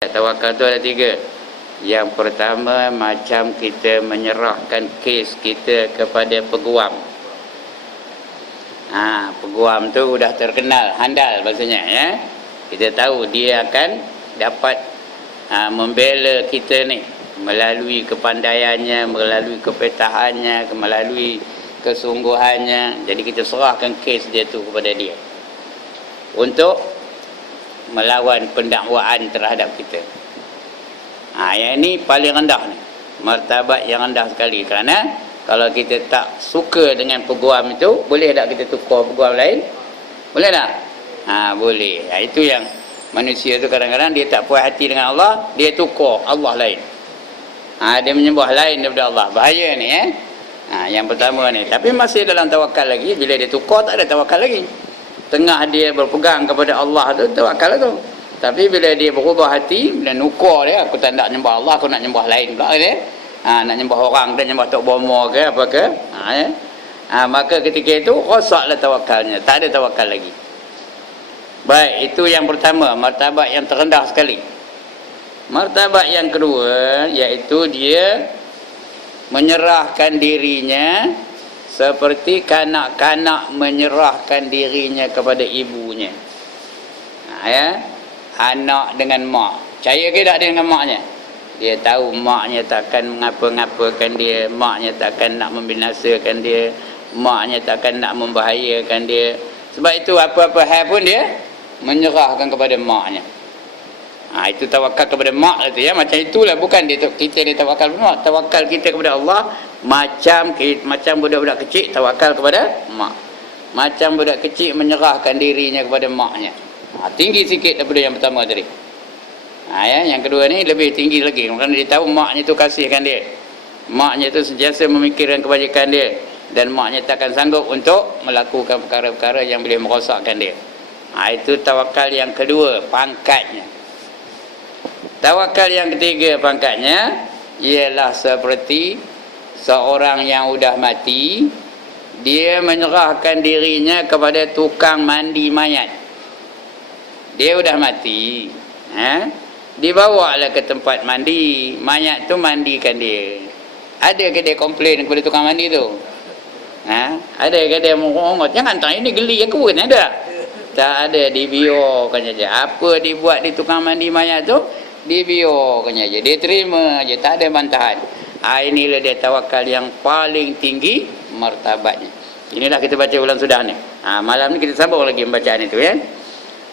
Tawakal tu ada 3. Yang pertama, macam kita menyerahkan kes kita kepada peguam. Peguam tu sudah terkenal, handal maksudnya, ya. Kita tahu dia akan dapat membela kita ni melalui kepandaiannya, melalui kepetahannya, melalui kesungguhannya. Jadi kita serahkan kes dia tu kepada dia untuk melawan pendakwaan terhadap kita. Yang ini paling rendah ni, martabat yang rendah sekali. Kerana kalau kita tak suka dengan peguam itu, boleh tak kita tukar peguam lain? Boleh tak? Boleh. Itu yang manusia tu kadang-kadang dia tak puas hati dengan Allah, dia tukar Allah lain. Dia menyembah lain daripada Allah. Bahaya ni, yang pertama ni. Tapi masih dalam tawakal lagi. Bila dia tukar, tak ada tawakal lagi. Tengah dia berpegang kepada Allah tu, tawakal tu. Tapi bila dia berubah hati dan nukar dia, aku tak nak nyembah Allah, aku nak nyembah lain pula dia. Nak nyembah orang dan nyembah Tok Bomo ke apa ke. Maka ketika itu rosaklah tawakalnya, tak ada tawakal lagi. Baik, itu yang pertama, martabat yang terendah sekali. Martabat yang kedua, iaitu dia menyerahkan dirinya seperti kanak-kanak menyerahkan dirinya kepada ibunya. Anak dengan mak, percaya ke tak dia dengan maknya? Dia tahu maknya takkan mengapa-ngapakan dia, maknya takkan nak membinasakan dia, maknya takkan nak membahayakan dia. Sebab itu apa-apa hal pun dia menyerahkan kepada maknya. Itu tawakal kepada mak itu, ya. Macam itulah, bukan kita dia tawakal kepada mak. Tawakal kita kepada Allah macam budak-budak kecil tawakal kepada mak. Macam budak kecil menyerahkan dirinya kepada maknya. Tinggi sikit daripada yang pertama tadi. Yang kedua ni lebih tinggi lagi, kerana dia tahu maknya tu kasihkan dia. Maknya tu sentiasa memikirkan kebajikan dia, dan maknya takkan sanggup untuk melakukan perkara-perkara yang boleh merosakkan dia. Itu tawakal yang kedua, pangkatnya. Tawakal yang ketiga pangkatnya ialah seperti seorang yang sudah mati, dia menyerahkan dirinya kepada tukang mandi mayat. Dia sudah mati, dibawalah ke tempat mandi, mayat tu mandikan dia. Ada ke dia komplain kepada tukang mandi tu? Ada ke dia mengongot, jangan tak, ini geli aku pun ada? Tak ada, dibiarkan saja. Apa dibuat di tukang mandi mayat tu, dibiarkan saja, dia terima je, tak ada bantahan. Inilah dia tawakal yang paling tinggi martabatnya. Inilah kita baca ulang sudah ni. Malam ni kita sambung lagi pembacaan itu, ya.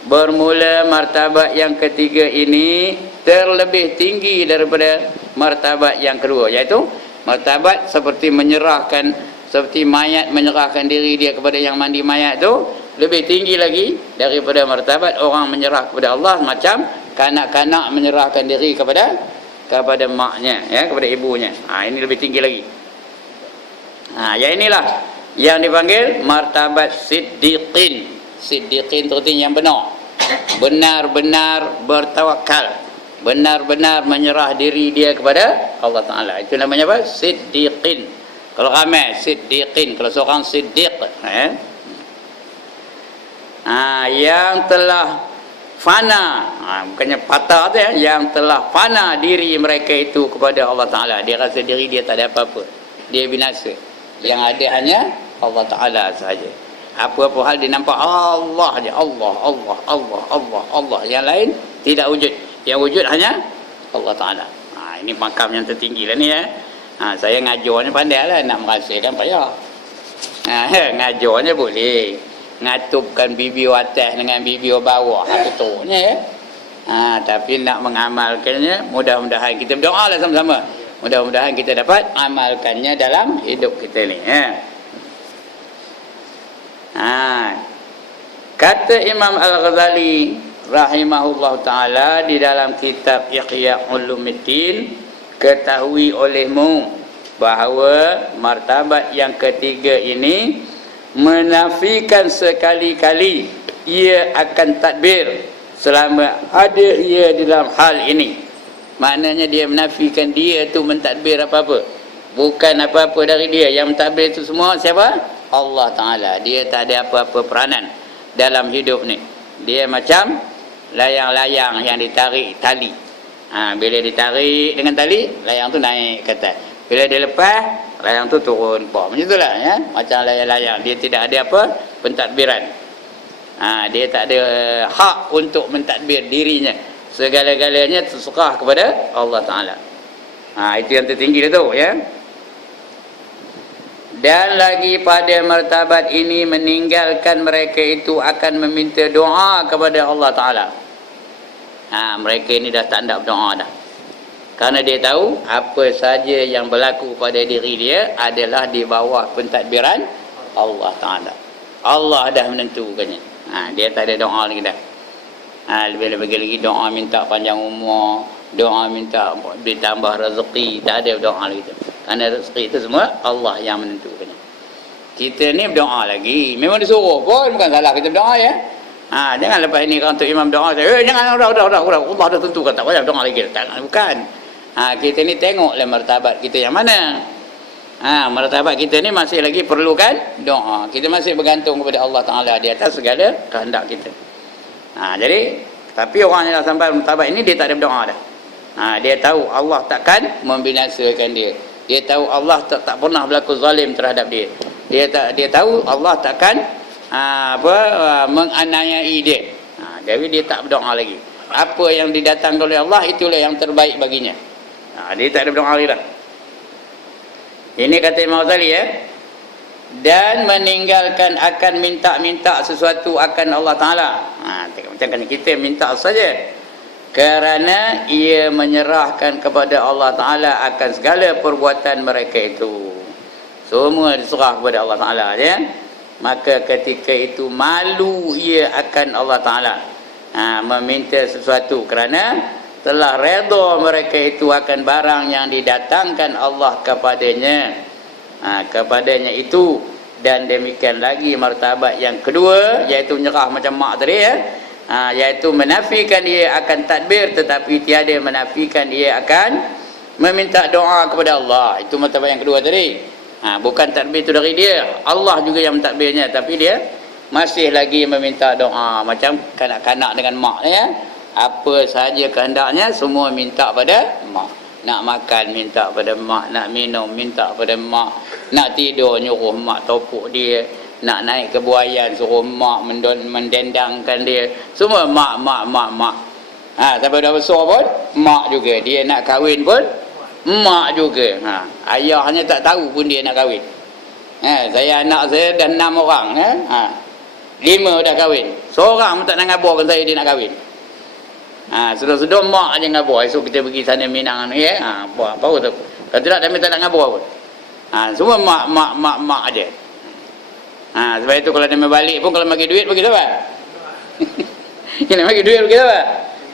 Bermula martabat yang ketiga ini terlebih tinggi daripada martabat yang kedua, iaitu martabat seperti menyerahkan, seperti mayat menyerahkan diri dia kepada yang mandi mayat tu, lebih tinggi lagi daripada martabat orang menyerah kepada Allah, macam kanak-kanak menyerahkan diri kepada maknya, ya, kepada ibunya. Ini lebih tinggi lagi. Yang inilah yang dipanggil martabat siddiqin. Siddiqin itu artinya yang benar, benar-benar bertawakal, benar-benar menyerah diri dia kepada Allah Ta'ala. Itu namanya apa? Siddiqin. Kalau ramai siddiqin, kalau seorang siddiq, yang telah fana, bukannya patah tu, ya, yang telah fana diri mereka itu kepada Allah Ta'ala. Dia rasa diri dia tak ada apa-apa, dia binasa, yang ada hanya Allah Ta'ala sahaja. Apa-apa hal dia nampak Allah je, Allah, Allah, Allah, Allah, Allah. Yang lain tidak wujud, yang wujud hanya Allah Ta'ala. Ini makam yang tertinggi lah ni, ya. Saya ngajarnya pandai lah, nak merasakan payah. Ngajarnya boleh, ngatupkan bibir atas dengan bibir bawah, betulnya, ya. Tapi nak mengamalkannya, mudah-mudahan kita berdoa lah sama-sama, mudah-mudahan kita dapat amalkannya dalam hidup kita ni, ya. Kata Imam Al-Ghazali rahimahullah ta'ala di dalam kitab Ihya Ulumuddin, ketahui olehmu bahawa martabat yang ketiga ini menafikan sekali-kali ia akan tadbir selama ada ia di dalam hal ini. Maknanya dia menafikan dia tu mentadbir apa-apa, bukan apa-apa dari dia. Yang mentadbir itu semua siapa? Allah Ta'ala. Dia tak ada apa-apa peranan dalam hidup ni. Dia macam layang-layang yang ditarik tali. Bila ditarik dengan tali, layang tu naik ke atas. Bila dia lepas, layang tu turun. Macam itulah ya. Macam layang-layang, dia tidak ada apa pentadbiran. Dia tak ada hak untuk mentadbir dirinya. Segala-galanya terserah kepada Allah Taala. Itu yang tertinggi dia tu ya. Dan lagi pada martabat ini meninggalkan mereka itu akan meminta doa kepada Allah Ta'ala. Mereka ini dah tak nak berdoa dah. Kerana dia tahu apa saja yang berlaku pada diri dia adalah di bawah pentadbiran Allah Ta'ala. Allah dah menentukannya. Dia tak ada doa lagi dah. Lebih-lebih lagi doa minta panjang umur, doa minta ditambah rezeki, tak ada doa lagi tu. Kerana rezeki itu semua Allah yang menentukannya. Kita ni berdoa lagi. Memang disuruh pun, bukan salah kita berdoa ya. Jangan lepas ini kalau untuk imam doa, jangan, dah, Allah dah tentukan, tak payah doa lagi. Tak, bukan. Kita ni tengoklah martabat kita yang mana. Martabat kita ni masih lagi perlukan doa. Kita masih bergantung kepada Allah Ta'ala di atas segala kehendak kita. Jadi, tapi orang yang dah sampai martabat ini, dia tak ada berdoa dah. Dia tahu Allah takkan membinasakan dia. Dia tahu Allah tak pernah berlaku zalim terhadap dia. Dia tahu Allah takkan menganiayai dia. Jadi dia tak berdoa lagi. Apa yang didatangkan oleh Allah itulah yang terbaik baginya. Dia tak ada berdoa lagi dah. Ini kata Imam Ghazali ya. Dan meninggalkan akan minta-minta sesuatu akan Allah Ta'ala. Macam kan kita minta saja. Kerana ia menyerahkan kepada Allah Ta'ala akan segala perbuatan mereka itu. Semua diserah kepada Allah Ta'ala ya. Maka ketika itu malu ia akan Allah Ta'ala meminta sesuatu. Kerana telah redha mereka itu akan barang yang didatangkan Allah kepadanya. Kepadanya itu. Dan demikian lagi martabat yang kedua, iaitu menyerah macam mak tadi ya. Iaitu menafikan dia akan tadbir, tetapi tiada menafikan dia akan meminta doa kepada Allah. Itu martabat yang kedua tadi. Bukan tadbir itu dari dia, Allah juga yang mentadbirnya, tapi dia masih lagi meminta doa. Macam kanak-kanak dengan mak ya. Apa sahaja kehendaknya semua minta pada mak. Nak makan minta pada mak, nak minum minta pada mak, nak tidur nyuruh mak topuk dia, nak naik ke buayan suruh mak mendendangkan dia. Semua mak. Sampai dah besar pun mak juga. Dia nak kahwin pun mak juga. Ayahnya tak tahu pun dia nak kahwin. Saya anak saya dah 6 orang 5 dah kahwin. Seorang pun tak nak ngabarkan saya dia nak kahwin. Sudah-sudah mak aja ngabar. Esok kita pergi sana Minang ya. Apa tu? Kalau tidak kami tak nak ngabar pun. Semua mak aja. Sebab itu kalau dia balik pun kalau bagi duit bagi siapa? Kena bagi duit bagi siapa?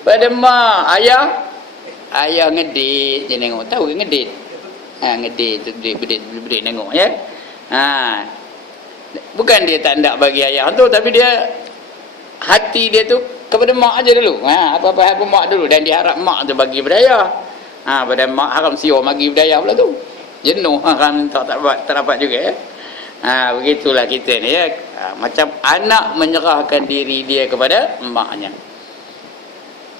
Pada mak, ayah ngedit je tengok. Tahu ke ngedit? Ngedit tu bedit tengok ya. Bukan dia tak nak bagi ayah tu, tapi dia hati dia tu kepada mak aja dulu. Apa-apa mak dulu, dan dia harap mak tu bagi pada ayah. Pada mak haram siur bagi pada ayah pula tu. Jenuh haram tak dapat juga ya. Begitulah kita ni ya. Macam anak menyerahkan diri dia kepada maknya.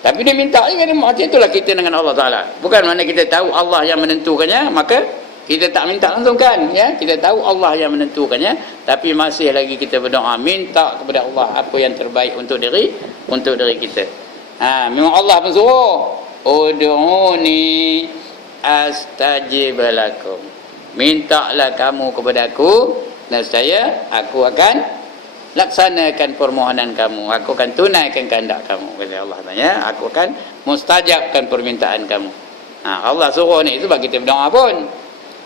Tapi dia minta je kan mak. Itulah kita dengan Allah Ta'ala. Bukan mana kita tahu Allah yang menentukannya, maka kita tak minta langsung kan ya. Kita tahu Allah yang menentukannya, tapi masih lagi kita berdoa minta kepada Allah apa yang terbaik untuk diri kita. Memang Allah pun suruh ud'uni astajib lakum. Mintalah kamu kepada aku, nescaya aku akan laksanakan permohonan kamu. Aku akan tunaikan kehendak kamu. Kata Allah tanya, aku akan mustajabkan permintaan kamu. Allah suruh ni, itu bagi kita berdoa pun.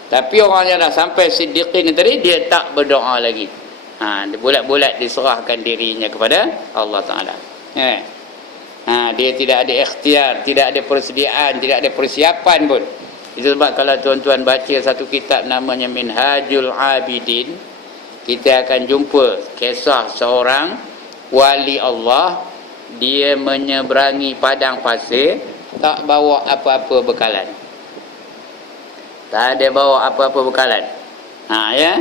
Tapi orang yang dah sampai siddiqin tadi, dia tak berdoa lagi. Dia bulat-bulat diserahkan dirinya kepada Allah Ta'ala. Dia tidak ada ikhtiar, tidak ada persediaan, tidak ada persiapan pun. Itu sebab kalau tuan-tuan baca satu kitab namanya Minhajul Abidin, kita akan jumpa kisah seorang wali Allah. Dia menyeberangi padang pasir, tak bawa apa-apa bekalan. Tak ada bawa apa-apa bekalan. Ya.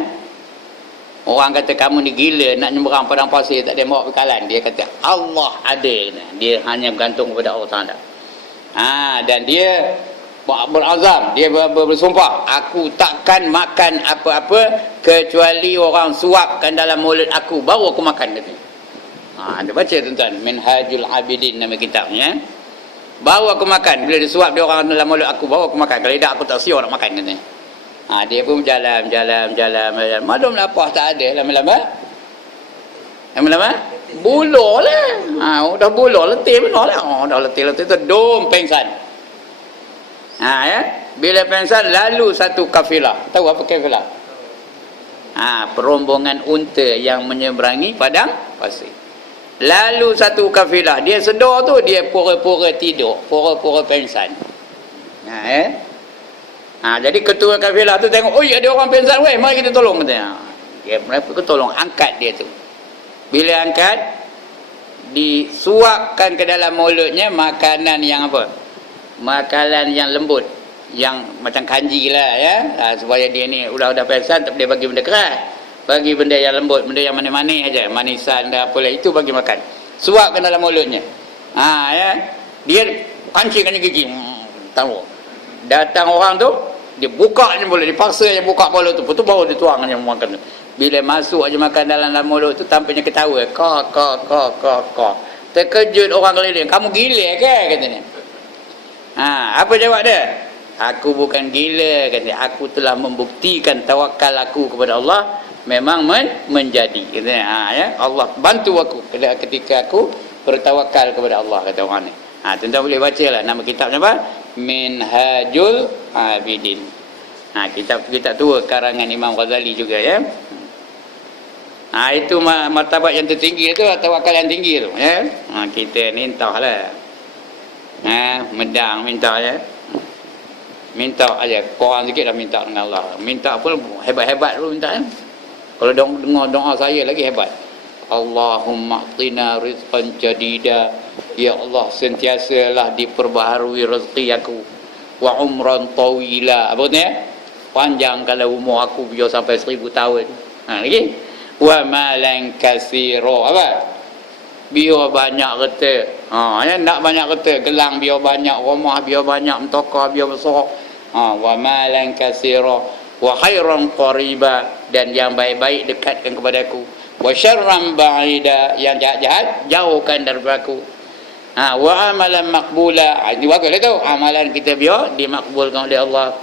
Orang kata kamu ni gila nak nyeberang padang pasir tak ada bawa bekalan. Dia kata Allah ada. Dia hanya bergantung kepada Allah Taala. Dan dia berazam, dia bersumpah, aku takkan makan apa-apa kecuali orang suapkan dalam mulut aku, baru aku makan. Anda baca tuan-tuan, Minhajul Abidin nama kitabnya. Baru aku makan, bila disuap dia orang dalam mulut aku, baru aku makan. Kalau tidak aku tak siap nak makan katanya. Dia pun jalan. Madam lapar tak ada, lama-lama bulur lah. Dah bulur, letih benar lah. Dah letih tu dom pengsan. Bila pengsan, lalu satu kafilah. Tahu apa kafilah? Perombongan unta yang menyeberangi padang pasir. Lalu satu kafilah, dia sedar tu, dia pura-pura tidur, pura-pura pengsan. Jadi ketua kafilah tu tengok, oi ada orang pengsan weh, mari kita tolong katanya. Mereka tolong angkat dia tu. Bila angkat, disuapkan ke dalam mulutnya makanan yang apa? Makanan yang lembut, yang macam kanji lah ya. Supaya dia ni udah pengsan, tak boleh bagi benda keras. Bagi benda yang lembut, benda yang manis-manis aja, manisan dah apa lah, itu bagi makan. Suapkan dalam mulutnya. Dia kancingkan gigi. Tahu. Datang orang tu, dia buka je mulut, dipaksa je buka mulut tu, betul baru dia tuang je makan tu. Bila masuk aja makan dalam mulut tu, tampaknya ketawa. Kak. Terkejut orang keliling. Kamu gila ke? Katanya. Apa jawab dia? Aku bukan gila, katanya. Aku telah membuktikan tawakal aku kepada Allah memang menjadi. Katanya, Allah bantu aku ketika aku bertawakal kepada Allah, kata orang ni. Tuan-tuan boleh baca lah nama kitabnya apa? Minhajul Abidin. Kitab tua karangan Imam Ghazali juga ya. Itu martabat yang tertinggi tu, tawakal yang tinggi tu ya. Kita ni entahlah. Medang minta ya. Minta aja, kurang sikit dah minta dengan Allah. Minta pun hebat-hebat dulu minta ya. Kalau dengar doa saya lagi hebat. Allahumma atina rizqan jadida. Ya Allah, sentiasalah diperbaharui rezeki aku. Wa umran tawila. Apa ni? Panjang kalau umur aku biar sampai 1000 tahun. Lagi. Wa malan katsira. Apa? Biar banyak harta. Nak banyak harta, gelang biar banyak, rumah biar banyak, mentokah biar besar. Wa malan katsira. Wa khairan qariba, dan yang baik-baik dekatkan kepadaku. Wa syarran ba'ida, yang jahat-jahat jauhkan daripada aku. Wa amalan maqbula, ini baguslah tu, amalan kita biar dimakbulkan oleh Allah.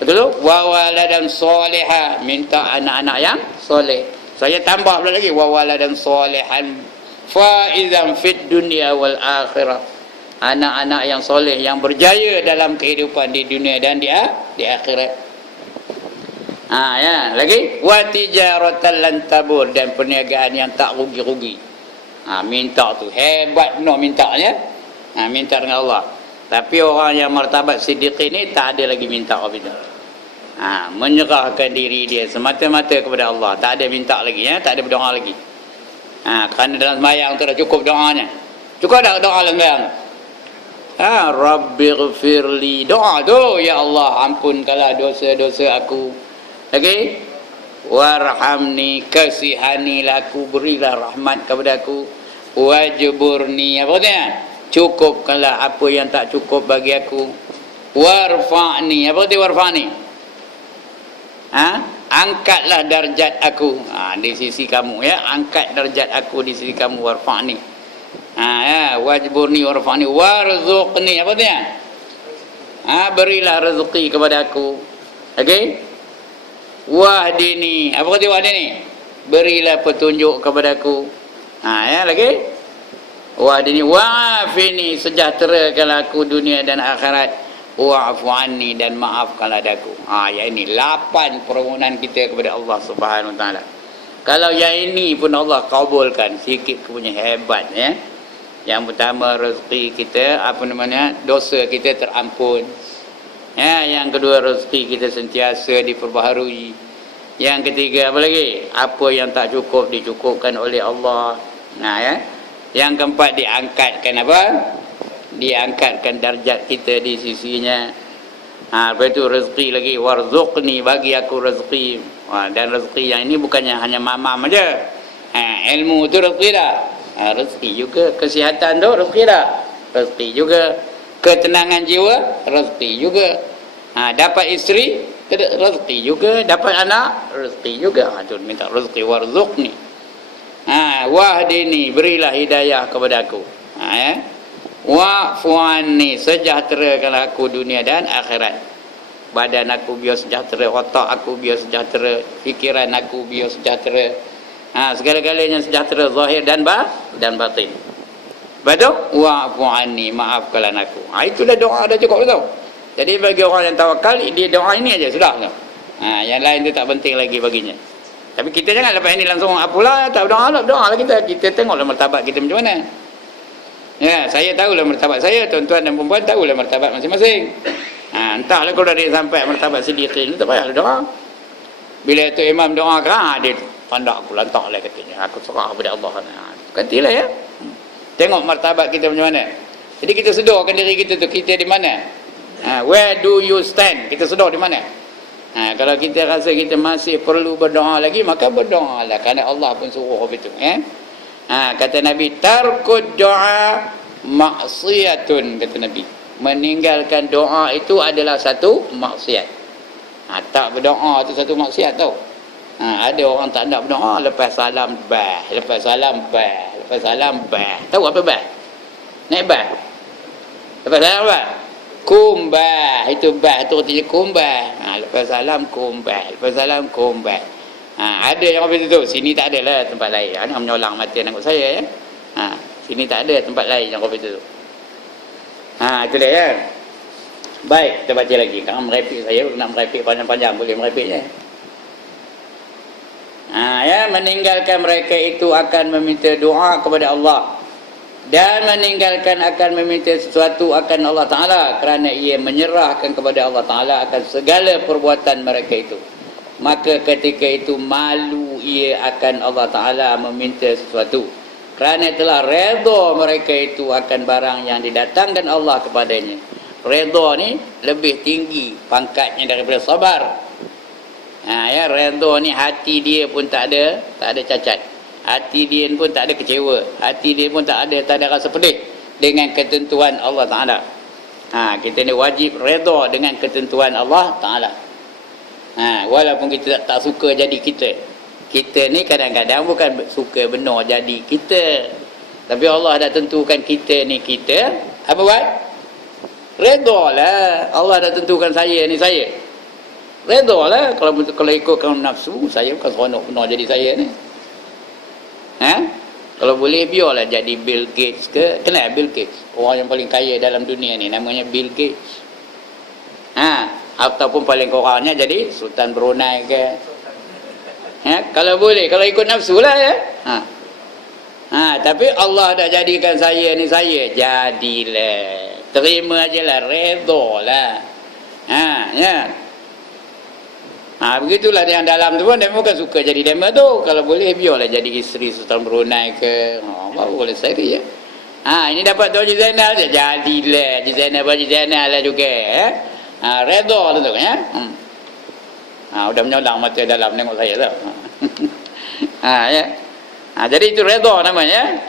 Betul tu? Wa waladan soleha, minta anak-anak yang soleh. Saya tambah pula lagi, wa waladan solehan faizan fid dunya wal akhirah. Anak-anak yang soleh, yang berjaya dalam kehidupan di dunia dan di akhirat. Lagi wa tijaratan lan tabur, dan perniagaan yang tak rugi-rugi. Minta tu hebat benar mintanya. Minta dengan Allah. Tapi orang yang martabat siddiqin ni tak ada lagi minta apa itu. Menyerahkan diri dia semata-mata kepada Allah, tak ada minta lagi ya, tak ada berdoa lagi. Kerana dalam sembahyang tu dah cukup doanya. Cukup dah doa dalam sembahyang. Rabbighfirli, doa tu, ya Allah ampunkanlah dosa-dosa aku. Lagi warhamni, kasihanilah aku, berilah rahmat kepada aku. Wajburni, apa dia? Cukupkanlah apa yang tak cukup bagi aku. Warfa'ni, apa dia warfa'ni? Angkatlah darjat aku di sisi kamu ya, angkat darjat aku di sisi kamu. Warfa'ni, wajburni warfa'ni warzuqni, apa dia? Berilah rezeki kepada aku. Okey. Wahdini, apa kata wahdini? Berilah petunjuk kepadaku. Lagi. Wahdini wa'afini, sejahterakanlah aku dunia dan akhirat. Wa'fu anni, dan maafkanlah aku. Yang ini 8 permohonan kita kepada Allah Subhanahu Wa Taala. Kalau yang ini pun Allah kabulkan, sikit punya hebat ya. Yang pertama rezeki kita, dosa kita terampun. Yang kedua rezeki kita sentiasa diperbaharui. Yang ketiga apa lagi? Apa yang tak cukup dicukupkan oleh Allah. Yang keempat diangkatkan apa? Diangkatkan darjat kita di sisinya. Lepas itu rezeki lagi, warzuqni, bagi aku rezeki. Dan rezeki yang ini bukannya hanya mamam aja. Ilmu tu rezeki dah. Rezeki juga, kesihatan tu rezeki dah. Rezeki juga. ketenangan jiwa, rezeki juga. Dapat isteri, rezeki juga. Dapat anak, rezeki juga. Tu minta rezeki, warzuqni. Wahdini, berilah hidayah kepada aku. Wa'fu anni, sejahterakanlah aku dunia dan akhirat. Badan aku biar sejahtera, otak aku biar sejahtera, fikiran aku biar sejahtera. Segala-galanya sejahtera, zahir dan batin. Betul? Wa'fu anni, maafkanlah aku. Itu dah doa dah cukup betul. Jadi bagi orang yang tawakal, dia doa ini aja sudah. Yang lain tu tak penting lagi baginya. Tapi kita jangan lepas ini langsung apalah, tak berdoa lah kita tengoklah martabat kita macam mana. Ya, saya tahulah martabat saya, tuan-tuan dan puan tahulah martabat masing-masing. Entahlah kalau dia sampai martabat siddiqin, tak payahlah doa. Bila tu imam doa kan, dia tanda aku lantak lah katanya, aku serah kepada Allah. Gantilah ya. Tengok martabat kita macam mana. Jadi kita sedarkan diri kita tu, kita di mana? Where do you stand? Kita sedar di mana? Kalau kita rasa kita masih perlu berdoa lagi, maka berdoalah, kerana Allah pun suruh begitu. Kata Nabi, tarkud doa maksiyatun, kata Nabi. Meninggalkan doa itu adalah satu maksiat. Tak berdoa itu satu maksiat tau. Ada orang tak nak berdoa, lepas salam bah, lepas salam bah, lepas salam bah. Tahu apa bah? Naik bah. Lepas salam bah, kumbah. Itu bah tu artinya kumbah. Lepas salam kumbah, lepas salam kumbah. Ada yang apa tu? Sini tak ada lah tempat lain. Nak menyolang mata nak saya ya. Sini tak ada tempat lain yang apa tu. Itulah ya. Baik, kita baca lagi. Kalau merepek saya nak merepek panjang-panjang boleh merepeknya. Ya, meninggalkan mereka itu akan meminta doa kepada Allah dan meninggalkan akan meminta sesuatu akan Allah Ta'ala, kerana ia menyerahkan kepada Allah Ta'ala akan segala perbuatan mereka itu. Maka ketika itu malu ia akan Allah Ta'ala meminta sesuatu, kerana telah redha mereka itu akan barang yang didatangkan Allah kepadanya. Redha ni lebih tinggi pangkatnya daripada sabar. Ya, redha ni hati dia pun tak ada cacat. Hati dia pun tak ada kecewa. Hati dia pun tak ada rasa pedih dengan ketentuan Allah Ta'ala. Kita ni wajib redha dengan ketentuan Allah Ta'ala. Walaupun kita tak suka jadi kita. Kita ni kadang-kadang bukan suka benar jadi kita. Tapi Allah dah tentukan kita ni kita. Apa buat? Redha lah. Allah dah tentukan saya ni saya. Redha lah. Kalau ikutkan nafsu, saya bukan seronok benar jadi saya ni. Kalau boleh biarlah jadi Bill Gates ke. Kenal Bill Gates? Orang yang paling kaya dalam dunia ni namanya Bill Gates. Ataupun paling kurangnya jadi Sultan Brunei ke. Kalau boleh, kalau ikut nafsu lah ya. Tapi Allah dah jadikan saya ni saya, jadilah. Terima ajalah, redha lah. Ya. Begitulah yang dalam tu pun dia bukan suka jadi dema tu. Kalau boleh biarlah jadi isteri Sultan Brunei ke. Baru boleh seri ya. Ini dapat tu Haji Zainal je, jadilah Haji Zainal Haji Zainal lah juga redha lah tu ya. Udah menyolang mata dalam tengok saya tu. Ya. Jadi itu redha namanya.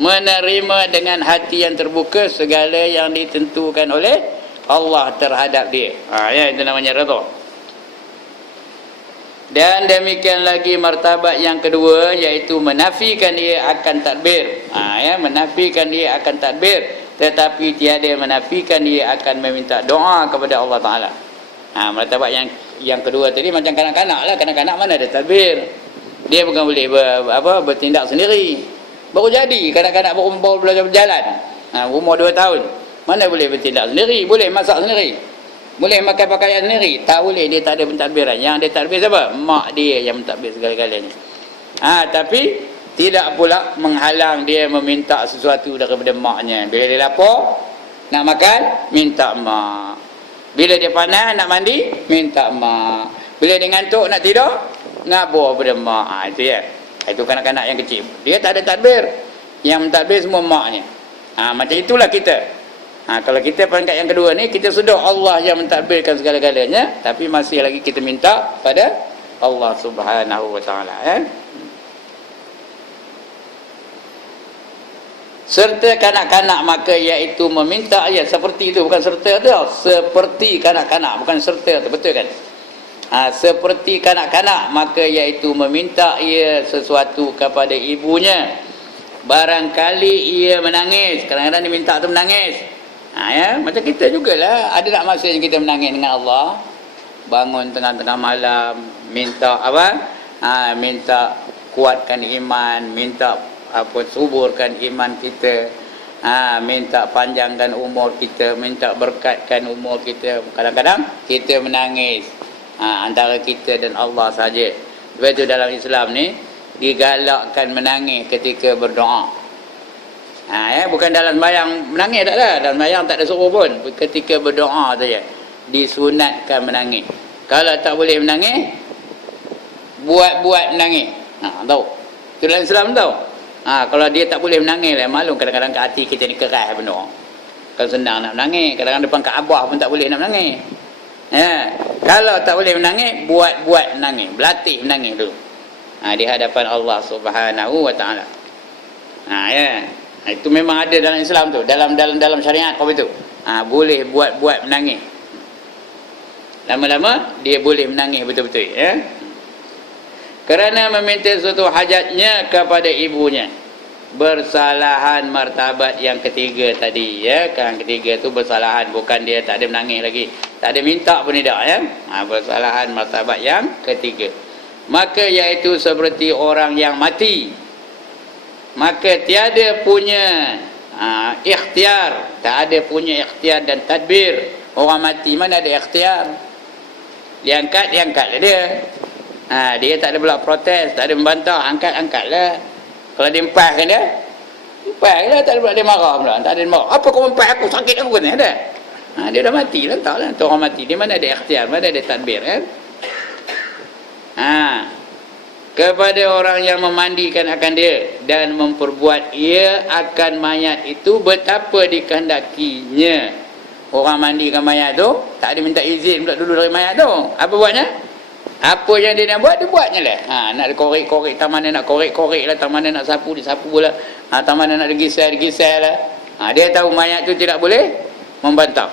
Menerima dengan hati yang terbuka segala yang ditentukan oleh Allah terhadap dia. Ya, itu namanya redha. Dan demikian lagi martabat yang kedua, iaitu menafikan dia akan tadbir. Ya, menafikan dia akan tadbir, tetapi tiada menafikan dia akan meminta doa kepada Allah Ta'ala. Martabat yang kedua tadi macam kanak-kanak lah. Kanak-kanak mana ada tadbir. Dia bukan boleh bertindak sendiri. Baru jadi kanak-kanak baru belajar berjalan. Umur 2 tahun. Mana boleh bertindak sendiri? Boleh masak sendiri. Boleh makan pakaian sendiri. Tak boleh, dia tak ada pentadbiran. Yang dia tadbir siapa? Mak dia yang mentadbir segala-galanya. Tapi tidak pula menghalang dia meminta sesuatu daripada maknya. Bila dia lapar nak makan, minta mak. Bila dia panas nak mandi, minta mak. Bila dia ngantuk nak tidur, ngabur pada mak. Itu ya. Itu kanak-kanak yang kecil. Dia tak ada tadbir. Yang mentadbir semua maknya. Macam itulah kita. Kalau kita peringkat yang kedua ni, kita sudah Allah yang mentadbirkan segala-galanya, tapi masih lagi kita minta pada Allah Subhanahu wa Ta'ala. serta kanak-kanak, maka iaitu meminta, ya seperti itu, bukan serta tu, seperti kanak-kanak, bukan serta tu, betul kan? Seperti kanak-kanak, maka iaitu meminta ia sesuatu kepada ibunya, barangkali ia menangis. Kadang-kadang dia minta tu menangis. Ya, macam kita jugalah, ada tak masanya kita menangis dengan Allah, bangun tengah-tengah malam minta apa? Minta kuatkan iman, minta suburkan iman kita, minta panjangkan umur kita, minta berkatkan umur kita. Kadang-kadang kita menangis, antara kita dan Allah saja. Sebab itu dalam Islam ni digalakkan menangis ketika berdoa. Bukan dalam sembahyang menangis, tak ada. Dalam sembahyang tak ada suruh pun. Ketika berdoa saja disunatkan menangis. Kalau tak boleh menangis, buat menangis. Tahu? Itu dalam Islam tahu. Kalau dia tak boleh menangis lah, maklum kadang-kadang ke hati kita ni keras benar. Kalau senang nak menangis, kadang-kadang depan Kaabah pun tak boleh nak menangis. Kalau tak boleh menangis, buat menangis, berlatih menangis dulu. Di hadapan Allah Subhanahu wa taala. Itu memang ada dalam Islam tu, dalam syariat kau itu. Boleh buat menangis. Lama-lama dia boleh menangis betul-betul, ya. Kerana meminta suatu hajatnya kepada ibunya. Bersalahan martabat yang ketiga tadi, ya. Yang ketiga tu bersalahan, bukan dia tak ada menangis lagi, tak ada minta pun tidak, ya. Bersalahan martabat yang ketiga. Maka iaitu seperti orang yang mati, maka tiada punya ikhtiar, tak ada punya ikhtiar dan tadbir. Orang mati mana ada ikhtiar? Diangkat dia. Dia tak ada pula protes, tak ada membantah, angkatlah. Kalau dia empaskan dia, empaslah, tak ada pula dia marah pula, tak ada dia marah. Apa kau empas aku, sakit aku ni, ada. Dia dah mati lah, taklah. Orang mati, dia mana ada ikhtiar, mana ada tadbir, kan? Kepada orang yang memandikan akan dia dan memperbuat ia akan mayat itu betapa dikehendakinya. Orang mandikan mayat tu tak ada minta izin pula dulu dari mayat tu. Apa buatnya? Apa yang dia nak buat, dia buatnya lah. Nak korek-korek, tak mana nak korek-korek lah, tak mana nak sapu, disapu pula. Tak mana nak digisel lah. Dia tahu mayat tu tidak boleh membantah.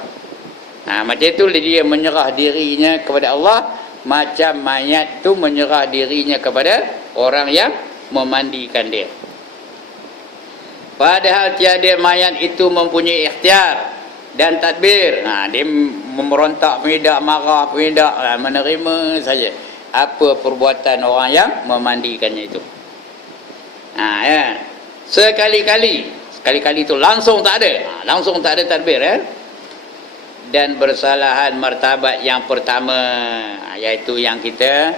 Macam itu dia menyerah dirinya kepada Allah, macam mayat tu menyerah dirinya kepada orang yang memandikan dia. Padahal tiada mayat itu mempunyai ikhtiar dan tadbir. Dia memberontak pun tidak, marah pun tidak, menerima saja apa perbuatan orang yang memandikannya itu. Ya. Sekali-kali itu langsung tak ada, langsung tak ada tadbir, ya. Dan bersalahan martabat yang pertama, iaitu yang kita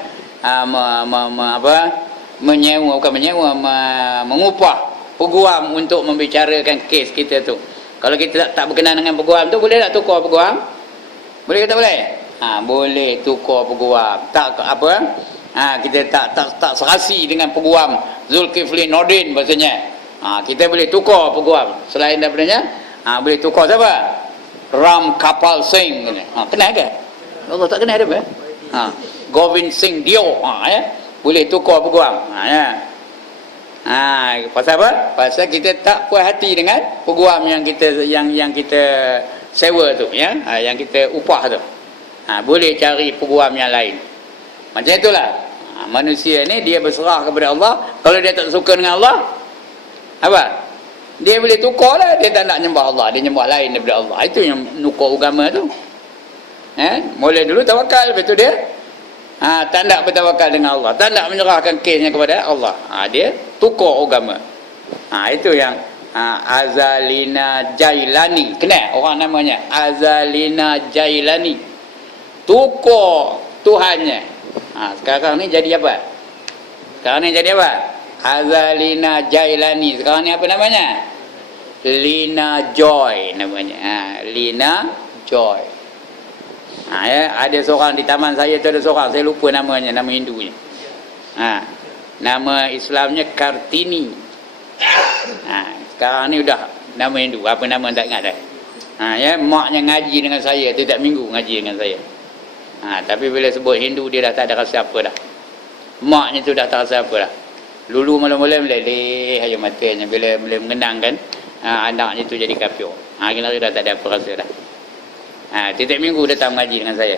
mengupah peguam untuk membicarakan kes kita tu. Kalau kita tak berkenan dengan peguam tu, boleh tak tukar peguam? Boleh ke tak boleh? Boleh tukar peguam. Tak apa? Kita tak serasi dengan peguam Zulkifli Nordin bahasanya. Kita boleh tukar peguam. Selain daripadanya, boleh tukar siapa? Ram Kapal Singh. Kenal ke? Allah tak kenal dia apa? Govind Singh Dio. Boleh tukar peguam. Pasal apa? Pasal kita tak puas hati dengan peguam yang kita sewa tu, ya. Yang kita upah tu. Boleh cari peguam yang lain. Macam itulah. Manusia ni dia berserah kepada Allah. Kalau dia tak suka dengan Allah, apa? Dia boleh tukar lah. Dia tak nak nyembah Allah, dia nyembah lain daripada Allah. Itu yang nukar agama tu. Mula dulu tawakal, lepas tu dia tak nak bertawakal dengan Allah, tak nak menyerahkan kesnya kepada Allah. Dia tukar agama. Itu yang Azalina Jailani. Kenal orang namanya Azalina Jailani. Tukar Tuhannya. Sekarang ni jadi apa? Azalina Jailani. Sekarang ni apa namanya? Lina Joy namanya. Lina Joy. Ya, ada seorang di taman saya tu, ada seorang, saya lupa namanya, nama Hindunya. Nama Islamnya Kartini. Sekarang ni udah nama Hindu, apa nama tak ingat dah. Ya, maknya ngaji dengan saya tiap minggu, ngaji dengan saya. Tapi bila sebut Hindu, dia dah tak ada rasa apa dah. Maknya tu dah tak rasa apa dah. Lulu malam-malam meleleh aja matanya bila mengenang kan. anaknya tu jadi kafir. Kena dah tak ada apa rasa dah. Tiap minggu datang mengaji dengan saya.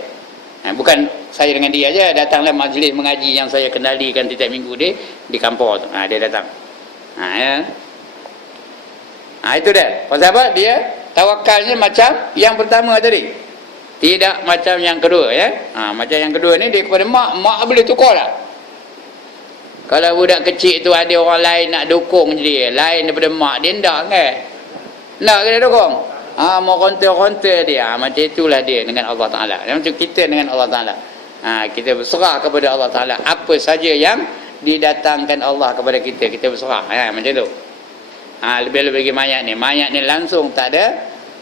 Bukan saya dengan dia aja, datanglah majlis mengaji yang saya kendalikan tiap minggu dia di kampung tu. Dia datang. Ya. Itu dah. Pasal apa? Dia tawakalnya macam yang pertama tadi. Tidak macam yang kedua, ya. Macam yang kedua ni dia kepada mak boleh tukar lah. Kalau budak kecil tu ada orang lain nak dukung dia, lain daripada mak dia, tak kan? Nak kena dukung? Mau kontra-kontra dia. Macam itulah dia dengan Allah Ta'ala. Macam kita dengan Allah Ta'ala. Kita berserah kepada Allah Ta'ala. Apa saja yang didatangkan Allah kepada kita, kita berserah. Macam tu. Lebih-lebih lagi mayat ni langsung tak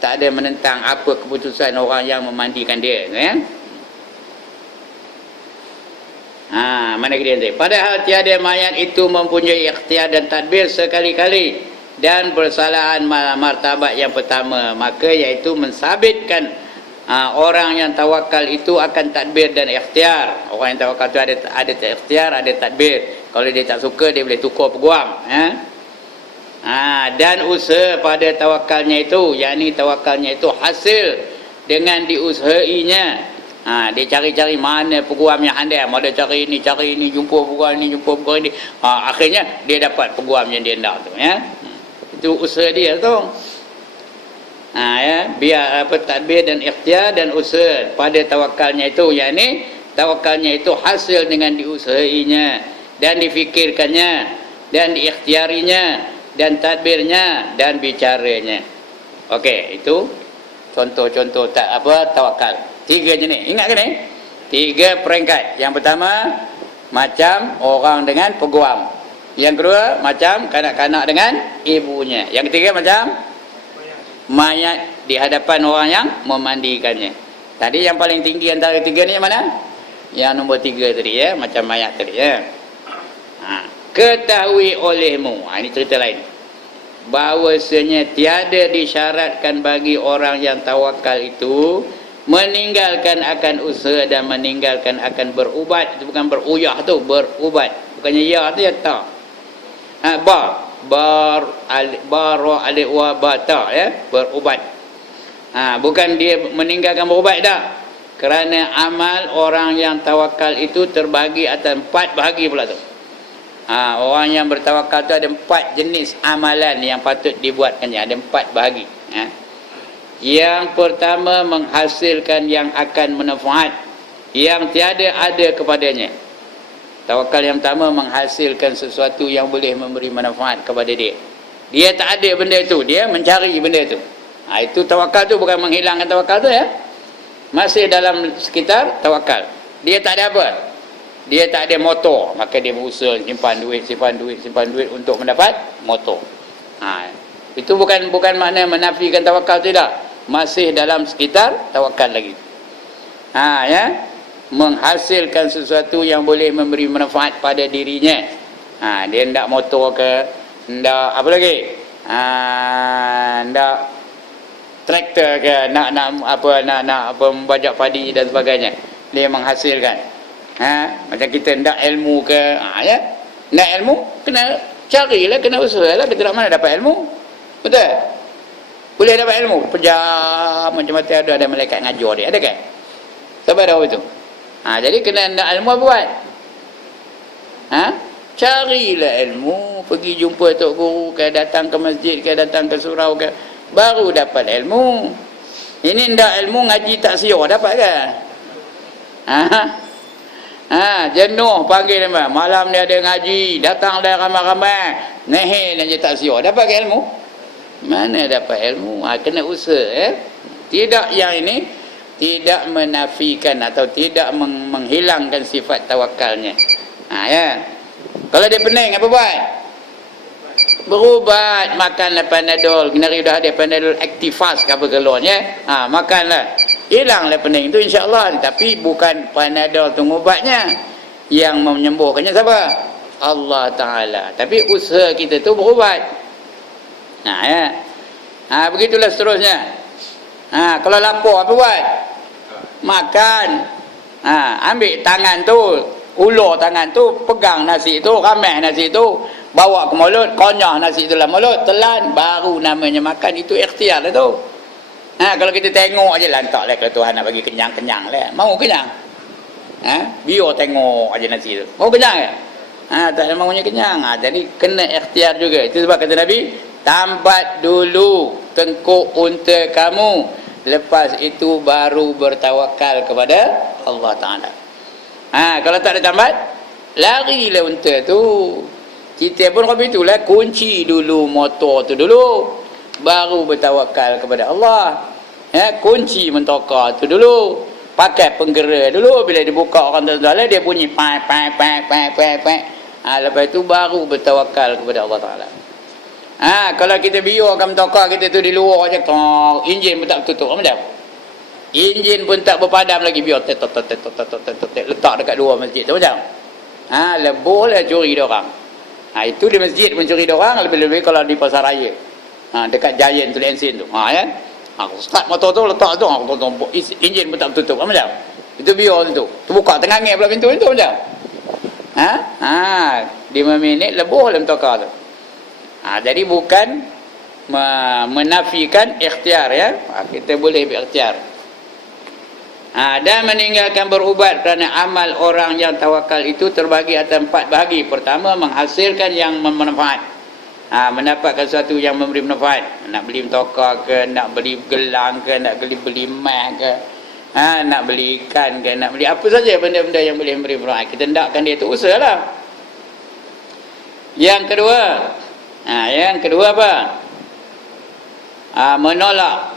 ada menentang apa keputusan orang yang memandikan dia, kan? Mana dia nanti? Padahal tiada mayat itu mempunyai ikhtiar dan tadbir sekali-kali dan persalahan martabat yang pertama, maka iaitu mensabitkan orang yang tawakal itu akan tadbir dan ikhtiar. Orang yang tawakal itu ada ikhtiar, ada tadbir. Kalau dia tak suka, dia boleh tukar peguam, dan usaha pada tawakalnya itu, yakni tawakalnya itu hasil dengan diusahainya. Dia cari-cari mana peguam yang handai, ada cari ini, jumpa peguam ini, akhirnya dia dapat peguam yang dia nak tu, ya. Itu usaha dia tu. Biar tadbir dan ikhtiar dan usaha pada tawakalnya itu, yakni tawakalnya itu hasil dengan diusahainya dan difikirkannya dan diikhtiarinya dan tadbirnya dan bicaranya. Okey, itu contoh-contoh tawakal. 3 jenis. Ingat ke ni? 3 peringkat. Yang pertama macam orang dengan peguam. Yang kedua macam kanak-kanak dengan ibunya. Yang ketiga macam mayat di hadapan orang yang memandikannya. Tadi yang paling tinggi antara 3 ni yang mana? Yang nombor 3 tadi, ya, macam mayat tadi, ya. Ketahui olehmu, ini cerita lain, bahawasanya tiada disyaratkan bagi orang yang tawakal itu meninggalkan akan usaha dan meninggalkan akan berubat. Itu bukan beruyah tu, berubat. Bukannya ya tu, ya tak. Alif wa bata, ya, berubat. Bukan dia meninggalkan berubat dah. Kerana amal orang yang tawakal itu terbagi atas 4 bahagi pula tu. Orang yang bertawakal tu ada 4 jenis amalan yang patut dibuatkannya. Ada 4 bahagi. Yang pertama menghasilkan yang akan manfaat yang tiada ada kepadanya. Tawakal yang pertama menghasilkan sesuatu yang boleh memberi manfaat kepada dia. Dia tak ada benda itu, dia mencari benda itu. Itu tawakal tu, bukan menghilangkan tawakal tu, ya. Masih dalam sekitar tawakal. Dia tak ada apa? Dia tak ada motor, maka dia berusaha simpan duit untuk mendapat motor. Itu bukan makna menafikan tawakal, tidak. Masih dalam sekitar tawakal lagi. Ya, menghasilkan sesuatu yang boleh memberi manfaat pada dirinya. Dia hendak motor ke, hendak apa lagi? Hendak traktor ke, nak membajak padi dan sebagainya. Dia menghasilkan. Macam kita hendak ilmu ke, ya. Nak ilmu kena carilah, kena usahalah. Kita nak mana dapat ilmu? Betul? Boleh dapat ilmu pejam macam-macam, ada malaikat ngajar dia, ada kan? Siapa tahu itu? Jadi kena nak ilmu buat. Carilah ilmu, pergi jumpa tok guru ke, datang ke masjid ke, datang ke surau ke, baru dapat ilmu. Ini ndak ilmu ngaji tak siap dapat ke? Jenuh panggil dia, malam ni ada ngaji, datang dah ramai-ramai, nehel aja tak siap dapat ke ilmu? Mana dapat ilmu? Kena usaha, Tidak, yang ini tidak menafikan atau tidak menghilangkan sifat tawakalnya. Ya. Kalau dia pening, apa buat? Berubat, makanlah Panadol. Kenari dah ada Panadol Activas ke apa keluarnya. Makanlah. Hilanglah pening itu, insya-Allah. Tapi bukan Panadol tu ubatnya. Yang menyembuhkannya siapa? Allah Ta'ala. Tapi usaha kita tu berubat. Ya. Begitulah seterusnya. Kalau lapar apa buat? Makan. Ambil tangan tu, ulur tangan tu, pegang nasi tu, ramai nasi tu, bawa ke mulut, konyah nasi dalam mulut, telan, baru namanya makan. Itu ikhtiar lah tu. Kalau kita tengok aja lantak lah, kalau Tuhan nak bagi kenyang-kenyang lah, mau kenyang? Biar tengok aja nasi tu, mau kenyang ke? Tak ada maunya kenyang. Jadi kena ikhtiar juga. Itu sebab kata Nabi, tambat dulu tengkuk unta kamu, lepas itu baru bertawakal kepada Allah Ta'ala. Kalau tak ada tambat, larilah unta tu. Kita pun Rabbi itulah, kunci dulu motor tu dulu, baru bertawakal kepada Allah. Kunci mentokar tu dulu, pakai penggera dulu. Bila dibuka orang dalam, dia bunyi pai. Lepas itu baru bertawakal kepada Allah Ta'ala. Kalau kita biarkan mentokar kita tu di luar je, enjin pun tak tutup macam, enjin pun tak berpadam lagi, biar letak dekat luar masjid tu macam, boleh curi dia orang. Itu di masjid pun curi dia orang, lebih-lebih kalau di pasar raya, dekat Giant tu, Lensin tu, start motor tu, letak tu, enjin pun tak tutup macam, itu biar tu buka tengah-tengah pula pintu itu macam, 5 minit lebih dalam tokar tu. Jadi bukan menafikan ikhtiar, ya. Kita boleh berikhtiar. Dan meninggalkan berubat kerana amal orang yang tawakal itu terbagi atas 4 bahagi. Pertama, menghasilkan yang bermanfaat. Mendapatkan sesuatu yang memberi manfaat. Nak beli mentokar ke, nak beli gelang ke, nak beli emas ke, nak beli ikan ke, nak beli apa saja benda-benda yang boleh memberi manfaat. Kita hendakkan dia tu usahalah. Yang kedua apa? Menolak,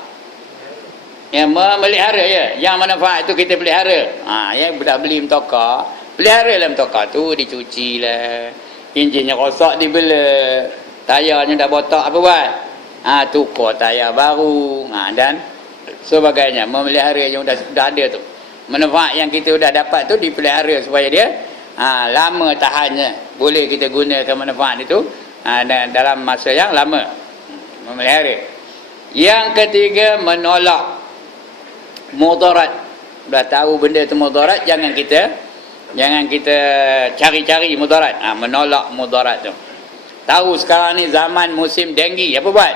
memelihara, ya. Yang manfaat tu kita pelihara. Yang budak beli mentokar, pelihara lah mentokar tu, dicuci lah, enjinnya rosak dibela, tayarnya dah botak, apa buat? Tukar tayar baru, dan sebagainya. Memelihara yang dah ada tu, manfaat yang kita dah dapat tu dipelihara supaya dia lama tahannya, boleh kita gunakan manfaat itu dalam masa yang lama. Memelihara. Yang ketiga, menolak mudarat. Dah tahu benda tu mudarat, jangan kita cari-cari mudarat. Menolak mudarat tu. Tahu sekarang ni zaman musim denggi, apa buat?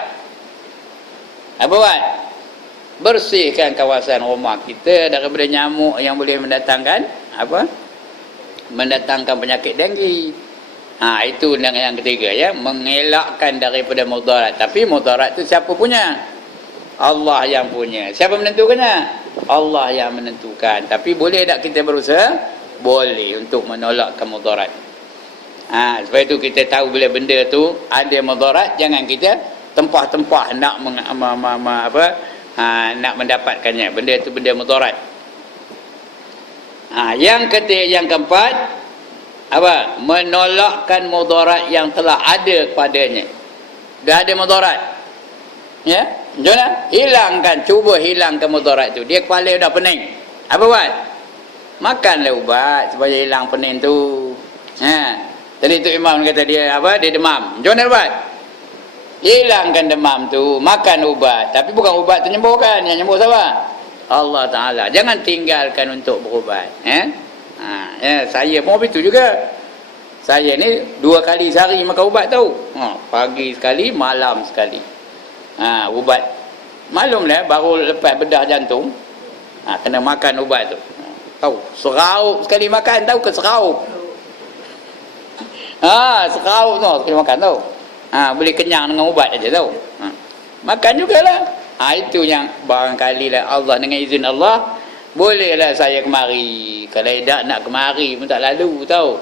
Bersihkan kawasan rumah kita daripada nyamuk yang boleh mendatangkan penyakit denggi. Itu yang ketiga, ya, mengelakkan daripada mudarat. Tapi mudarat tu siapa punya? Allah yang punya. Siapa menentukannya? Allah yang menentukan. Tapi boleh tak kita berusaha? Boleh, untuk menolakkan mudarat. Sebab itu kita tahu bila benda tu ada mudarat, jangan kita tempah-tempah nak nak mendapatkannya. Benda tu benda mudarat. Yang keempat, apa? Menolakkan mudarat yang telah ada padanya. Dah ada mudarat, ya, jangan hilangkan, cuba hilangkan mudarat tu. Dia kepala dah pening, apa buat? Makanlah ubat supaya hilang pening tu. Tadi tu imam kata dia demam, jangan ubat, hilangkan demam tu, makan ubat. Tapi bukan ubat tu nyembuhkan, yang nyembuh siapa? Allah Ta'ala. Jangan tinggalkan untuk berubat. Saya pun begitu juga. Saya ni 2 kali sehari makan ubat tahu. Pagi sekali, malam sekali. Ubat. Maklumlah, baru lepas bedah jantung, kena makan ubat tu. Tahu, seraup sekali makan, tahu ke seraup? Seraup tu sekali makan tahu. Boleh kenyang dengan ubat aja tahu. Makan jugalah. Itu yang barangkali lah Allah, dengan izin Allah, bolehlah saya kemari. Kalau tak nak kemari pun tak lalu tahu.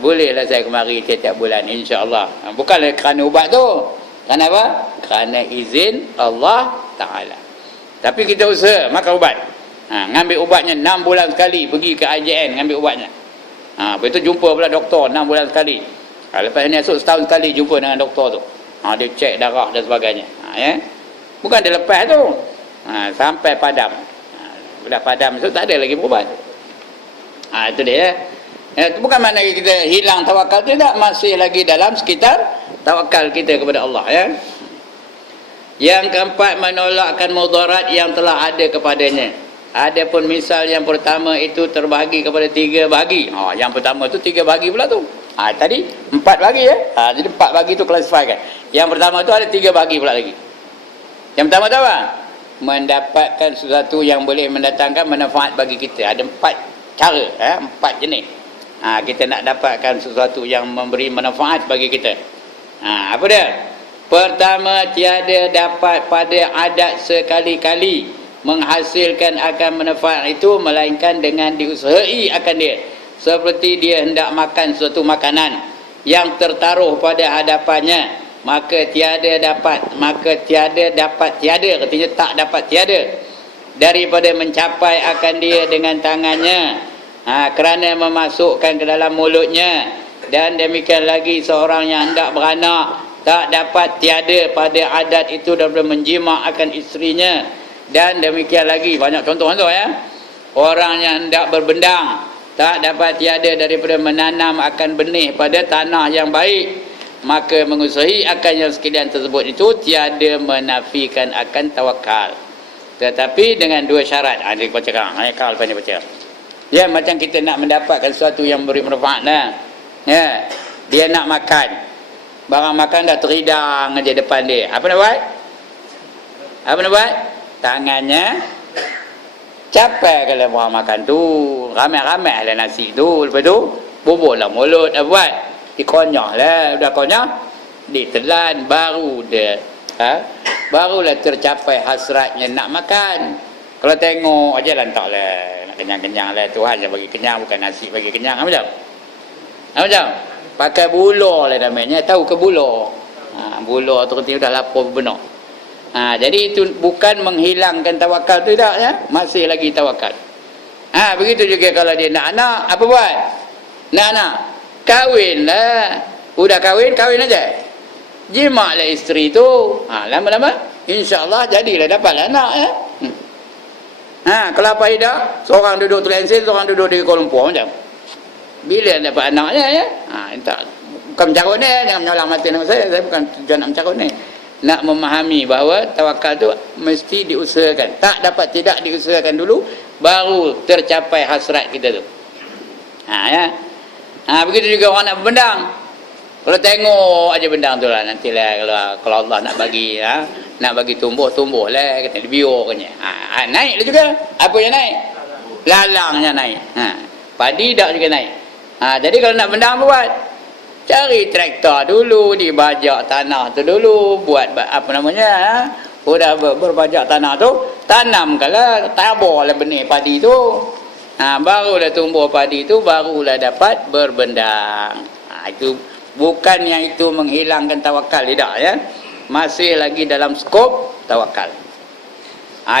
Bolehlah saya kemari tiap-tiap bulan, insya-Allah. Bukanlah kerana ubat tu. Kerana apa? Kerana izin Allah Ta'ala. Tapi kita usaha makan ubat. Ngambil ubatnya 6 bulan sekali, pergi ke IJN ngambil ubatnya. Lepas tu jumpa pula doktor 6 bulan sekali. Lepas ni esok setahun sekali jumpa dengan doktor tu. Dia cek darah dan sebagainya. Bukan dia lepas tu. Sampai padam. Dah padam tu tak ada lagi berubat. Itu dia. Itu bukan makna kita hilang tawakal, tidak, masih lagi dalam sekitar tawakal kita kepada Allah, ya. Yang keempat, menolakkan mudarat yang telah ada kepadanya. Adapun misal yang pertama itu terbahagi kepada 3 bahagi. Yang pertama tu 3 bahagi pula tu. Tadi 4 bagi ya. Jadi 4 bagi tu klasifikasikan. Yang pertama tu ada 3 bagi pula lagi. Yang pertama tu apa? Mendapatkan sesuatu yang boleh mendatangkan manfaat bagi kita. Ada 4 cara, 4 jenis. Kita nak dapatkan sesuatu yang memberi manfaat bagi kita. Apa dia? Pertama, tiada dapat pada adat sekali-kali menghasilkan akan manfaat itu melainkan dengan diusahai akan dia. Seperti dia hendak makan suatu makanan yang tertaruh pada hadapannya, maka tiada dapat tiada, artinya tak dapat tiada daripada mencapai akan dia dengan tangannya, kerana memasukkan ke dalam mulutnya. Dan demikian lagi seorang yang hendak beranak, tak dapat tiada pada adat itu daripada menjima akan isterinya. Dan demikian lagi banyak contoh-contoh ya. Orang yang hendak berbendang, tak dapat tiada daripada menanam akan benih pada tanah yang baik, maka mengusahi akan yang sekalian tersebut itu tiada menafikan akan tawakal, tetapi dengan 2 syarat. Dia baca sekarang, kau lepas ni baca ya. Macam kita nak mendapatkan sesuatu yang beri manfaat ya. Dia nak makan, barang makan dah teridang aja depan dia. Apa nak buat? Tangannya capai kalau barang makan tu, ramai-ramai lah nasi tu, lepas tu bubur lah mulut. Apa buat? Dikonyah lah, udah konyah ditelan, barulah tercapai hasratnya nak makan. Kalau tengok aja lantak lah, nak kenyang-kenyang lah, Tuhan yang bagi kenyang, bukan nasi bagi kenyang. Apa macam? Pakai bula lah namanya, tahu ke bula? Bula tu dah lapar benar. Jadi itu bukan menghilangkan tawakal, tidak ya, masih lagi tawakal. Begitu juga kalau dia nak anak, apa buat? Nak anak, kahwin lah. Udah kahwin aja. Jima lah isteri tu. Lama-lama insya-Allah jadilah dapatlah anak ya. Kalau apa tidak, seorang duduk Terensin, seorang duduk di Kuala Lumpur macam. Bila dapat anaknya ya? Bukan mencarut ni, jangan menyolang mati nama saya bukan tujuan nak mencarut ni. Nak memahami bahawa tawakal tu mesti diusahakan. Tak dapat tidak diusahakan dulu, baru tercapai hasrat kita tu. Ya. Begitu juga orang nak berbendang. Kalau tengok aja bendang tu lah, nantilah kalau Allah nak bagi nak bagi tumbuh lah, kata biurnya. Naik lah juga. Apa yang naik? Lalangnya naik. Padi dak juga naik. Jadi kalau nak bendang apa buat? Cari traktor dulu, dibajak tanah tu dulu, buat apa namanya? Udah berbajak tanah tu, tanamkanlah, taburlah benih padi tu. Barulah tumbuh padi tu, barulah dapat berbendang. Itu bukan yang itu menghilangkan tawakal, tidak ya. Masih lagi dalam skop tawakal.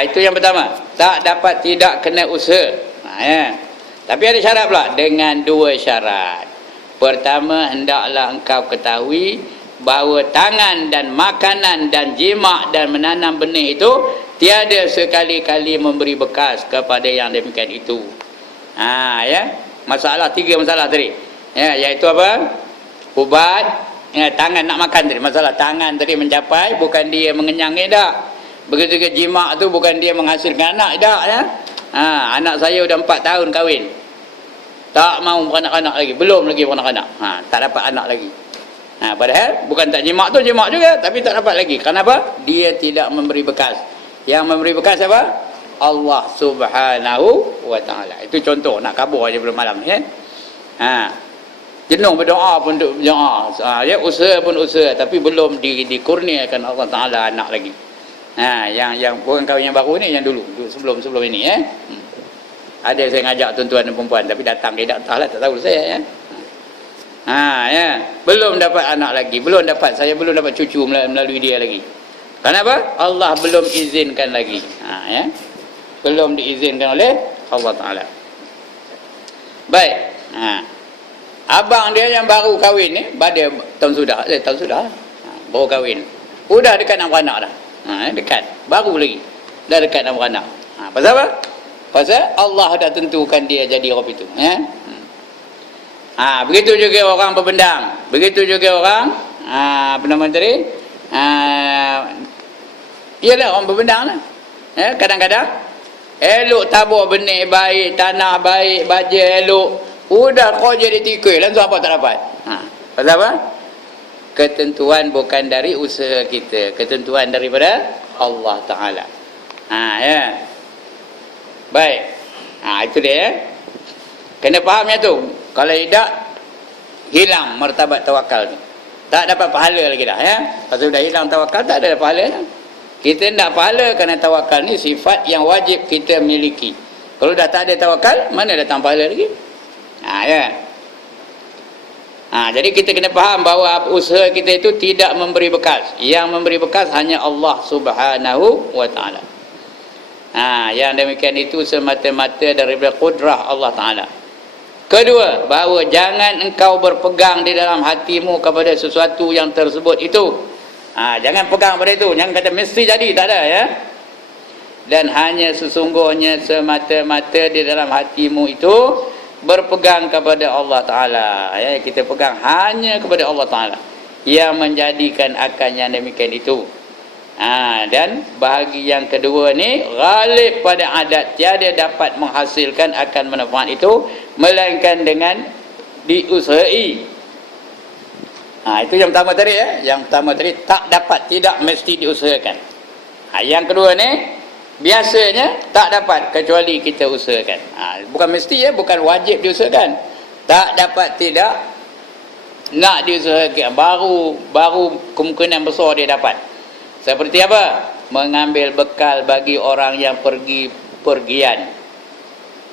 Itu yang pertama. Tak dapat tidak kena usaha. Ya. Tapi ada syarat pula, dengan 2 syarat. Pertama, hendaklah engkau ketahui bahawa tangan dan makanan dan jima dan menanam benih itu tiada sekali-kali memberi bekas kepada yang demikian itu. Ya. 3 masalah tadi. Ya, iaitu apa? Ubat, tangan nak makan tadi. Masalah tangan tadi mencapai, bukan dia mengenyangkan tak. Begitu juga jima tu bukan dia menghasilkan anak tak ya. Anak saya dah 4 tahun kahwin, tak mau beranak-anak lagi, belum lagi beranak-anak. Tak dapat anak lagi. Padahal bukan tak jima tu, jima juga, tapi tak dapat lagi. Kenapa? Dia tidak memberi bekas. Yang memberi bekas apa? Allah Subhanahu wa taala. Itu contoh, nak kabur aja belum malam ya. Jenuh berdoa pun berdoa. Ya, usaha pun usaha, tapi belum dikurniakan Allah Taala anak lagi. Yang bukan kahwin yang baru ni, yang dulu sebelum ini ya. Ada saya ngajak tuan-tuan dan perempuan, tapi datang dia tak tahu saya ya. Ya, belum dapat anak lagi, saya belum dapat cucu melalui dia lagi. Kenapa? Allah belum izinkan lagi. Ya. Belum diizinkan oleh Allah Taala. Baik. Abang dia yang baru kahwin ni, pada tahun sudah baru kahwin. Udah dekat nak beranak dah. Dekat. Baru lagi. Dah dekat nak beranak. Pasal apa? Pasal Allah dah tentukan dia jadi orang itu. Begitu juga orang berbendang. Begitu juga orang apa nama tadi? Iyalah orang berbendang lah. Kadang-kadang elok tabur benih baik, tanah baik, baja elok, Udah kau jadi tikus, langsung apa tak dapat? Pasal apa? Ketentuan bukan dari usaha kita, ketentuan daripada Allah Ta'ala. Ya. Baik. Itu dia ya. Kena fahamnya tu. Kalau tidak, hilang martabat tawakal tu. Tak dapat pahala lagi dah ya. Kalau sudah hilang tawakal, tak ada pahala dah. Kita nak pahala kerana tawakal ni sifat yang wajib kita miliki. Kalau dah tak ada tawakal, mana datang pahala lagi? Ya. Jadi kita kena faham bahawa usaha kita itu tidak memberi bekas. Yang memberi bekas hanya Allah Subhanahu wa Ta'ala. Yang demikian itu semata-mata daripada kudrah Allah Ta'ala. Kedua, bahawa jangan engkau berpegang di dalam hatimu kepada sesuatu yang tersebut itu. Jangan pegang pada itu. Jangan kata mesti jadi, tak ada ya. Dan hanya sesungguhnya semata-mata di dalam hatimu itu berpegang kepada Allah Ta'ala ya. Kita pegang hanya kepada Allah Ta'ala yang menjadikan akan yang demikian itu. Dan bahagi yang kedua ni, ghalib pada adat, tiada dapat menghasilkan akan manfaat itu melainkan dengan diusahai. Itu yang pertama tadi ya. Yang pertama tadi tak dapat, tidak mesti diusahakan. Yang kedua ni, biasanya tak dapat kecuali kita usahakan. Bukan mesti ya, bukan wajib diusahakan. Tak dapat, tidak nak diusahakan, baru kemungkinan besar dia dapat. Seperti apa? Mengambil bekal bagi orang yang pergian.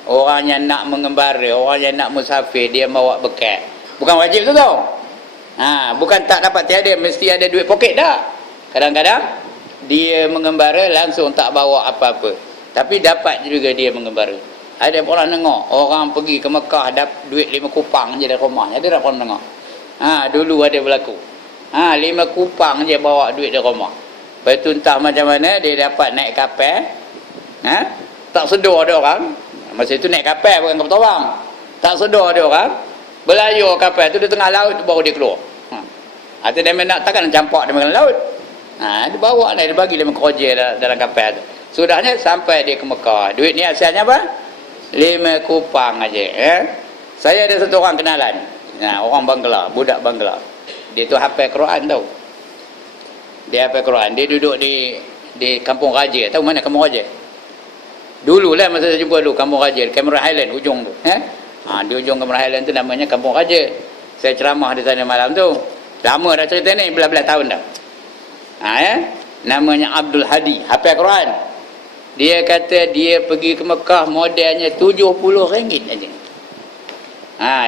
Orang yang nak mengembara, orang yang nak musafir, dia bawa bekal. Bukan wajib tu tau. Bukan tak dapat, tiada mesti ada duit poket dah. Kadang-kadang dia mengembara langsung tak bawa apa-apa, tapi dapat juga dia mengembara. Ada orang dengar orang pergi ke Mekah dapat duit 5 kupang je dari rumah. Ada tak orang dengar? Dulu ada berlaku. 5 kupang je bawa duit dari rumah. Lepas tu entah macam mana dia dapat naik kapal. Tak sedar ada orang. Masa itu naik kapal bukan kapal tawang. Tak sedar ada orang. Berlayar kapal tu di tengah laut baru dia keluar. Atau dia nak takkan campak dia makan laut. Dia bawa dia bagi 5 kroja dalam kapal tu. Sudahnya sampai dia ke Mekah. Duit ni asalnya apa? 5 kupang aja. Saya ada satu orang kenalan. Orang Bangla, budak Bangla. Dia tu hafal Quran tau. Dia hafal Quran. Dia duduk di Kampung Raja. Tahu mana Kampung Raja? Dulu lah masa saya jumpa dulu Kampung Raja, Cameron Highland ujung tu. Di ujung Cameron Highland tu namanya Kampung Raja. Saya ceramah di sana malam tu. Lama dah cerita ni, belas-belas tahun dah. Namanya Abdul Hadi, hafal Quran. Dia kata dia pergi ke Mekah modelnya RM70 aja.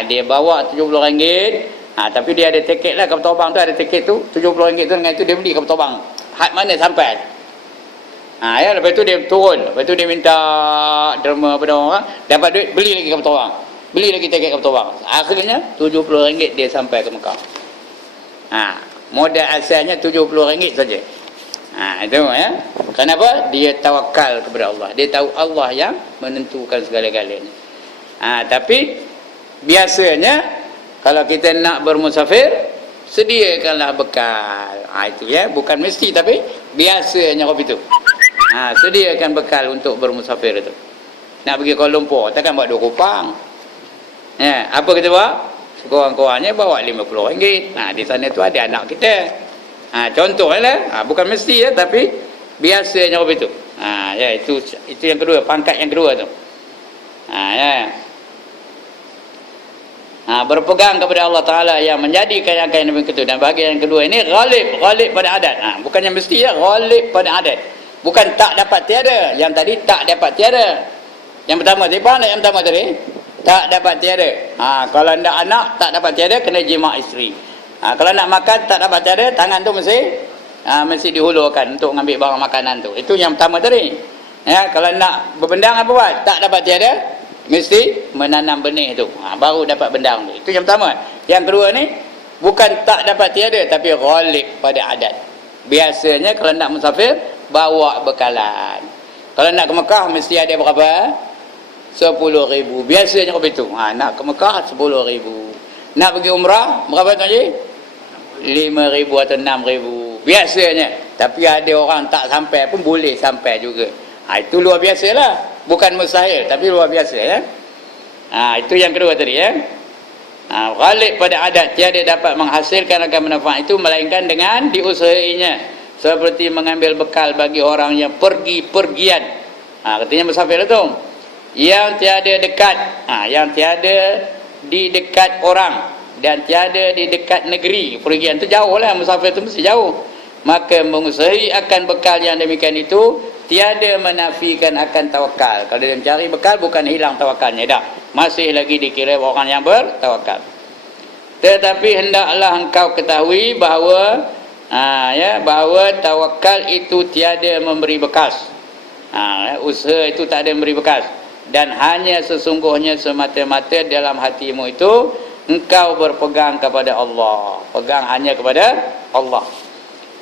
Dia bawa RM70. Tapi dia ada tiket lah, kapal terbang tu ada tiket tu RM70 tu, dengan itu dia beli kapal terbang. Had mana sampai. Lepas tu dia turun, lepas tu dia minta derma pada orang, dapat duit beli lagi kapal terbang. Beli lagi tiket kapal terbang. Akhirnya RM70 dia sampai ke Mekah. Modal asalnya RM70 saja. Itu ya. Kenapa? Dia tawakal kepada Allah. Dia tahu Allah yang menentukan segala-galanya. Tapi biasanya kalau kita nak bermusafir, sediakanlah bekal. Itu ya, bukan mesti tapi biasanya itu. Sediakan bekal untuk bermusafir itu. Nak pergi Kuala Lumpur, takkan bawa 2 kupang. Apa kita bawa? Sekurang-kurangnya bawa RM50. Di sana tu ada anak kita. Contohnya bukan mesti ya, tapi biasanya itu. Ya, itu yang kedua, pangkat yang kedua tu. Berpegang kepada Allah Ta'ala yang menjadikan yang akan demikian itu. Dan bahagian yang kedua ini ghalib pada adat. Bukannya mesti ya, ghalib pada adat. Bukan tak dapat tiada. Yang tadi tak dapat tiada. Yang pertama tadi, faham tak yang pertama tadi? Tak dapat tiada. Kalau nak anak tak dapat tiada, kena jima' isteri. Kalau nak makan tak dapat tiada, tangan tu mesti dihulurkan untuk mengambil barang makanan tu. Itu yang pertama tadi. Kalau nak berbendang apa buat? Tak dapat tiada, mesti menanam benih tu. Baru dapat bendang tu. Itu yang pertama. Yang kedua ni, bukan tak dapat tiada, tapi ghalib pada adat. Biasanya kalau nak musafir, bawa bekalan. Kalau nak ke Mekah, mesti ada berapa? 10,000. Biasanya begitu. Nak ke Mekah 10,000. Nak pergi umrah berapa tu je? 5,000 atau 6,000. Biasanya. Tapi ada orang tak sampai pun boleh sampai juga. Itu luar biasalah. Bukan mustahil tapi luar biasa ya. Itu yang kedua tadi ya. Ghalib pada adat tiada dapat menghasilkan akan manfaat itu melainkan dengan diusahainya, seperti mengambil bekal bagi orang yang pergi-pergian. Katanya musafir itu yang tiada dekat, yang tiada di dekat orang dan tiada di dekat negeri. Pergian itu jauh lah, musafir itu mesti jauh. Maka mengusahai akan bekal yang demikian itu tiada menafikan akan tawakal. Kalau dia mencari bekal, bukan hilang tawakalnya dah, masih lagi dikira orang yang bertawakal. Tetapi hendaklah engkau ketahui bahawa bahawa tawakal itu tiada memberi bekas. Usaha itu tak ada memberi bekas, dan hanya sesungguhnya semata-mata dalam hatimu itu engkau berpegang kepada Allah. Pegang hanya kepada Allah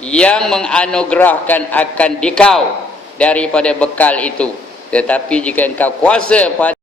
yang menganugerahkan akan dikau daripada bekal itu. Tetapi jika engkau kuasa pada